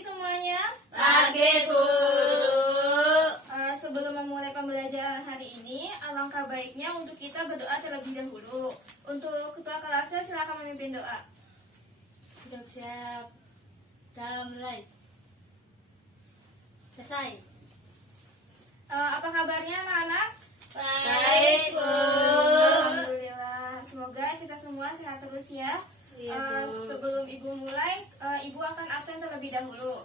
semuanya. Pagi Bu. Sebelum memulai pembelajaran hari ini, alangkah baiknya untuk kita berdoa terlebih dahulu. Untuk ketua kelasnya silakan memimpin doa. Sudah siap. Sudah mulai. Selesai. Apa kabarnya anak-anak? Baik Bu. Alhamdulillah. Semoga kita semua sehat terus ya. Iya, Bu. Sebelum Ibu mulai, Ibu akan absen terlebih dahulu.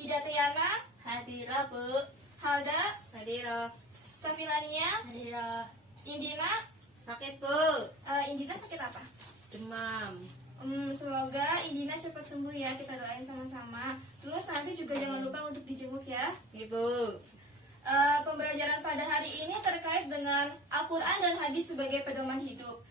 Ida Triana, Hadirah Bu. Halda, Hadirah. Safilania, Hadirah. Indina. Sakit Bu. Indina sakit apa? Demam. Semoga Indina cepat sembuh ya, kita doain sama-sama. Terus nanti juga jangan lupa untuk dijenguk ya. Ibu. Pembelajaran pada hari ini terkait dengan Al-Quran dan hadis sebagai pedoman hidup.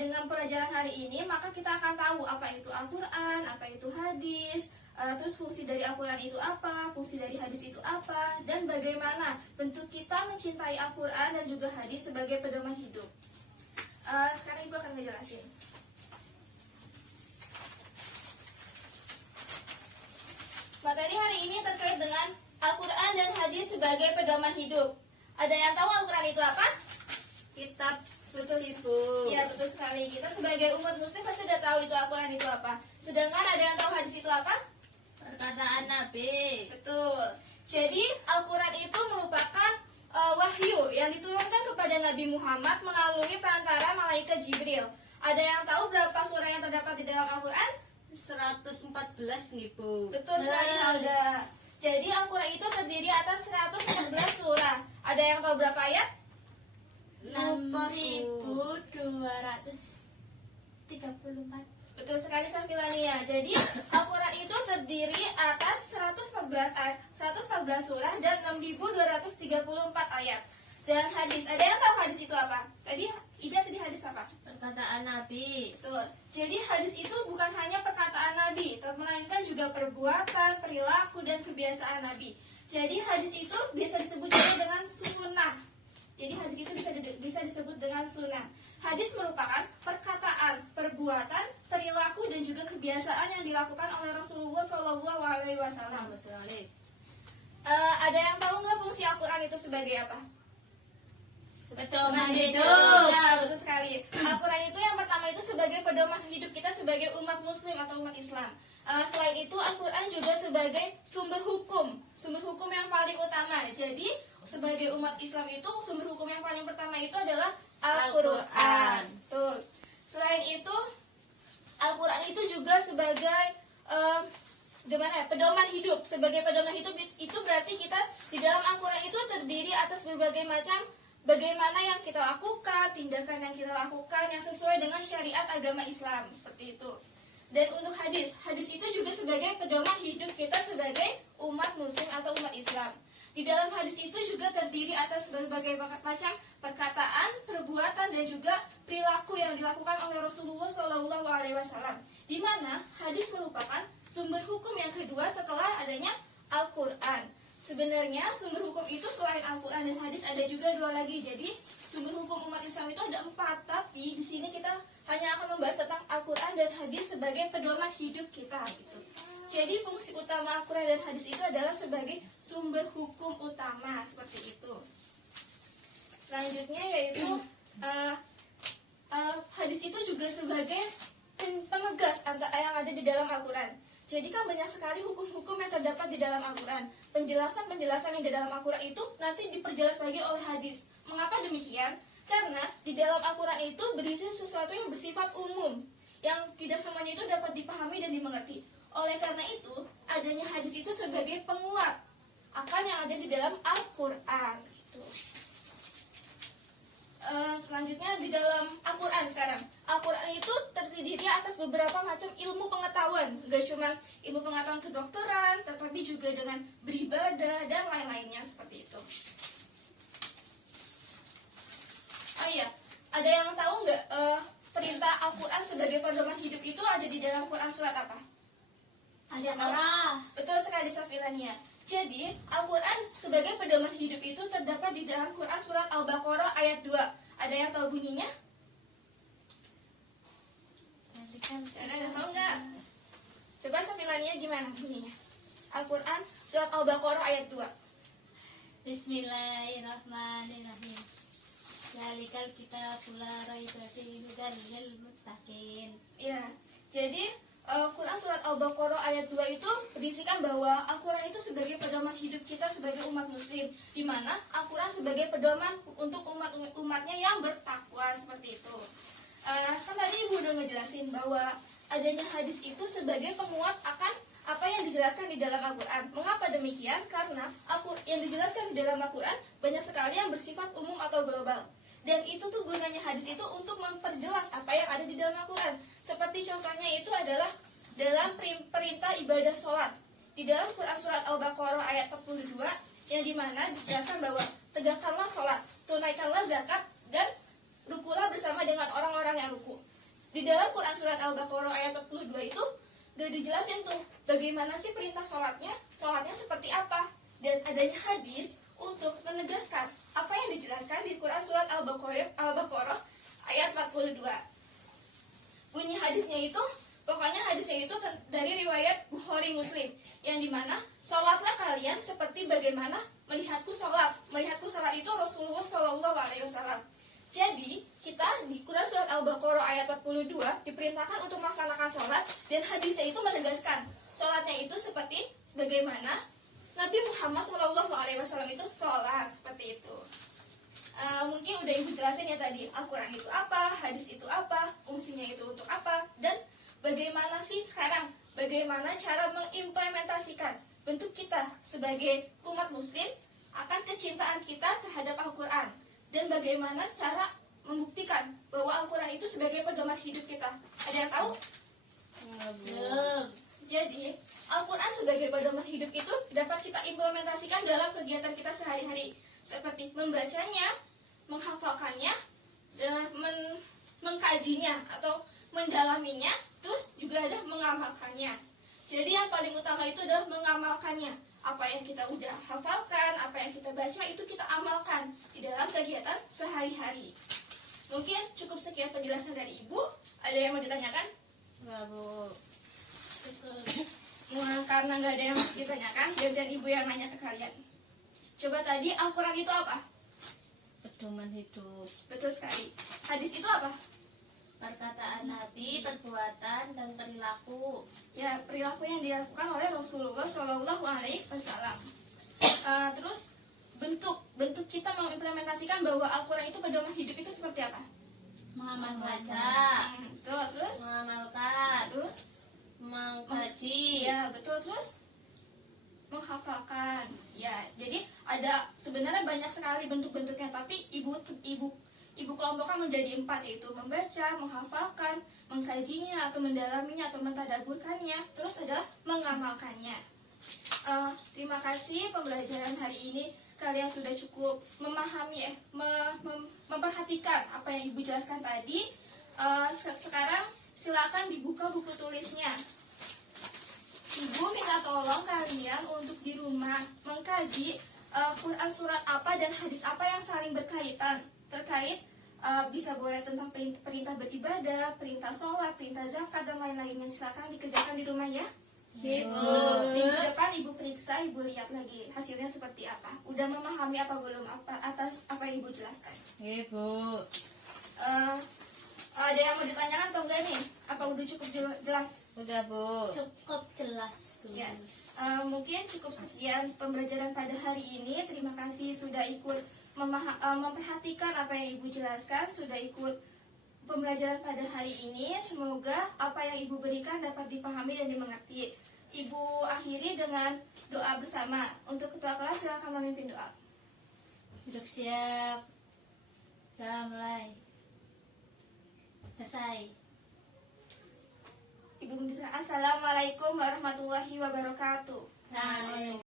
Dengan pelajaran hari ini, maka kita akan tahu apa itu Al-Quran, apa itu hadis, terus fungsi dari Al-Quran itu apa, fungsi dari hadis itu apa, dan bagaimana bentuk kita mencintai Al-Quran dan juga hadis sebagai pedoman hidup. Sekarang Ibu akan ngejelasin. Materi hari ini terkait dengan Al-Quran dan hadis sebagai pedoman hidup. Ada yang tahu Al-Quran itu apa? Kitab suci Bu. Iya, betul sekali. Kita sebagai umat muslim pasti sudah tahu itu Al-Quran itu apa. Sedangkan ada yang tahu hadis itu apa? Perkataan Nabi. Betul. Jadi Al-Quran itu merupakan wahyu yang diturunkan kepada Nabi Muhammad melalui perantara malaikat Jibril. Ada yang tahu berapa surah yang terdapat di dalam Al-Quran? 114 nih Bu. Betul sekali, Alda. Jadi Al-Quran itu terdiri atas 114 surah. Ada yang tahu berapa ayat? 6.234. Betul sekali Safilania. Jadi Al-Quran itu terdiri atas 114 surah dan 6.234 ayat. Dan hadis, ada yang tahu hadis itu apa? Tadi hadis apa? Perkataan Nabi. Betul. Jadi hadis itu bukan hanya perkataan Nabi, melainkan juga perbuatan, perilaku, dan kebiasaan Nabi. Jadi hadis itu bisa disebut juga dengan sunnah. Jadi hadis itu bisa disebut dengan sunnah. Hadis merupakan perkataan, perbuatan, perilaku, dan juga kebiasaan yang dilakukan oleh Rasulullah SAW. Ada yang tahu nggak fungsi Al-Quran itu sebagai apa? Pedoman hidup. Ya, betul sekali. Al-Quran itu yang pertama itu sebagai pedoman hidup kita sebagai umat muslim atau umat Islam. Selain itu Al-Quran juga sebagai sumber hukum yang paling utama. Jadi sebagai umat Islam itu sumber hukum yang paling pertama itu adalah Al-Quran. Betul. Selain itu Al-Quran itu juga sebagai pedoman hidup. Sebagai pedoman hidup itu berarti kita di dalam Al-Quran itu terdiri atas berbagai macam bagaimana yang kita lakukan, tindakan yang kita lakukan yang sesuai dengan syariat agama Islam, seperti itu. Dan untuk hadis itu juga sebagai pedoman hidup kita sebagai umat muslim atau umat Islam. Di dalam hadis itu juga terdiri atas berbagai macam perkataan, perbuatan, dan juga perilaku yang dilakukan oleh Rasulullah SAW. Di mana hadis merupakan sumber hukum yang kedua setelah adanya Al-Quran. Sebenarnya sumber hukum itu selain Al-Quran dan hadis ada juga dua lagi. Jadi sumber hukum umat Islam itu ada 4, tapi di sini kita hanya akan membahas tentang Al-Quran dan hadis sebagai pedoman hidup kita gitu. Jadi fungsi utama Al-Quran dan hadis itu adalah sebagai sumber hukum utama, seperti itu. Selanjutnya yaitu hadis itu juga sebagai penegas yang ada di dalam Al-Quran. Jadi kan banyak sekali hukum-hukum yang terdapat di dalam Al-Quran. Penjelasan-penjelasan yang di dalam Al-Quran itu nanti diperjelas lagi oleh hadis. Mengapa demikian? Karena di dalam Al-Quran itu berisi sesuatu yang bersifat umum, yang tidak semuanya itu dapat dipahami dan dimengerti. Oleh karena itu, adanya hadis itu sebagai penguat akan yang ada di dalam Al-Quran. Selanjutnya di dalam Al-Quran sekarang. Al-Quran itu terdiri atas beberapa macam ilmu pengetahuan. Gak cuma ilmu pengetahuan kedokteran, tetapi juga dengan beribadah dan lain-lainnya seperti itu. Oh iya, ada yang tahu nggak perintah Al-Quran sebagai pedoman hidup itu ada di dalam Quran surat apa? Ada Al-Baqarah. Betul sekali Safilania. Jadi, Al-Quran sebagai pedoman hidup itu terdapat di dalam Quran surat Al-Baqarah ayat 2. Ada yang tahu bunyinya? Ada yang tahu nggak? Coba sambilannya gimana bunyinya? Al-Quran surat Al-Baqarah ayat 2. Bismillahirrahmanirrahim. Zalikal kitabul la raiba fihi hudan lil muttaqin. Ya, jadi Quran surat Al-Baqarah ayat 2 itu berisikan bahwa Al-Quran itu sebagai pedoman hidup kita sebagai umat muslim, di mana Al-Quran sebagai pedoman untuk umatnya yang bertakwa seperti itu. Kan tadi Ibu udah ngejelasin bahwa adanya hadis itu sebagai penguat akan apa yang dijelaskan di dalam Al-Quran. Mengapa demikian? Karena yang dijelaskan di dalam Al-Quran banyak sekali yang bersifat umum atau global. Dan itu tuh gunanya hadis itu untuk memperjelas apa yang ada di dalam Al-Quran. Seperti contohnya itu adalah dalam perintah ibadah sholat. Di dalam Quran surat Al-Baqarah ayat 42, yang dimana dijelaskan bahwa tegakkanlah sholat, tunaikanlah zakat, dan rukulah bersama dengan orang-orang yang ruku. Di dalam Quran surat Al-Baqarah ayat 42 itu udah dijelasin tuh bagaimana sih perintah sholatnya seperti apa. Dan adanya hadis untuk menegaskan apa yang dijelaskan di Quran surat Al-Baqarah ayat 42. Bunyi hadisnya itu, pokoknya hadisnya itu dari riwayat Bukhari Muslim, yang dimana sholatlah kalian seperti bagaimana melihatku sholat. Melihatku sholat itu Rasulullah SAW. Jadi kita di Quran surat Al-Baqarah ayat 42 diperintahkan untuk melaksanakan sholat, dan hadisnya itu menegaskan sholatnya itu seperti sebagaimana Nabi Muhammad SAW itu sholat seperti itu. Mungkin udah Ibu jelasin ya tadi, Al-Quran itu apa, hadis itu apa, fungsinya itu untuk apa, dan bagaimana sih sekarang, bagaimana cara mengimplementasikan bentuk kita sebagai umat muslim akan kecintaan kita terhadap Al-Quran, dan bagaimana cara membuktikan bahwa Al-Quran itu sebagai pedoman hidup kita. Ada yang tahu? Belum. Jadi, Al-Quran sebagai pedoman hidup itu dapat kita implementasikan dalam kegiatan kita sehari-hari, seperti membacanya, menghafalkannya, dan mengkajinya atau mendalaminya, terus juga ada mengamalkannya. Jadi yang paling utama itu adalah mengamalkannya. Apa yang kita udah hafalkan, apa yang kita baca, itu kita amalkan di dalam kegiatan sehari-hari. Mungkin cukup sekian penjelasan dari Ibu. Ada yang mau ditanyakan? Enggak, Bu. Karena nggak ada yang ditanyakan, dan Ibu yang nanya ke kalian. Coba tadi Al-Quran itu apa? Pedoman hidup. Betul sekali. Hadis itu apa? Perkataan Nabi, perbuatan, dan perilaku. Ya, perilaku yang dilakukan oleh Rasulullah SAW. Terus bentuk kita mengimplementasikan bahwa Al-Quran itu pedoman hidup itu seperti apa? Membaca, Betul. Terus? mengamalkan, Terus? mengkaji. Ya, betul. Terus? Menghafalkan. Ya, jadi ada sebenarnya banyak sekali bentuk-bentuknya, tapi ibu kelompokkan menjadi 4, yaitu membaca, menghafalkan, mengkajinya atau mendalaminya atau mentadaburkannya, terus adalah mengamalkannya. Terima kasih pembelajaran hari ini, kalian sudah cukup memahami, memperhatikan apa yang Ibu jelaskan tadi. Sekarang silakan dibuka buku tulisnya. Ibu minta tolong kalian untuk di rumah mengkaji Quran surat apa dan hadis apa yang saling berkaitan terkait bisa boleh tentang perintah beribadah, perintah sholat, perintah zakat, dan lain-lainnya. Silakan dikerjakan di rumah ya. Ibu. Minggu depan Ibu periksa, Ibu lihat lagi hasilnya seperti apa. Udah memahami apa belum atas apa yang Ibu jelaskan. Ibu. Ada yang mau ditanyakan atau enggak nih? Apa udah cukup jelas? Udah, Bu. Cukup jelas, Bu. Ya, mungkin cukup sekian pembelajaran pada hari ini. Terima kasih sudah ikut memperhatikan apa yang Ibu jelaskan, sudah ikut pembelajaran pada hari ini. Semoga apa yang Ibu berikan dapat dipahami dan dimengerti. Ibu akhiri dengan doa bersama. Untuk ketua kelas silakan memimpin doa. Duduk siap. Sudah mulai. Selesai. Ibu bisa. Assalamualaikum warahmatullahi wabarakatuh. Assalamualaikum.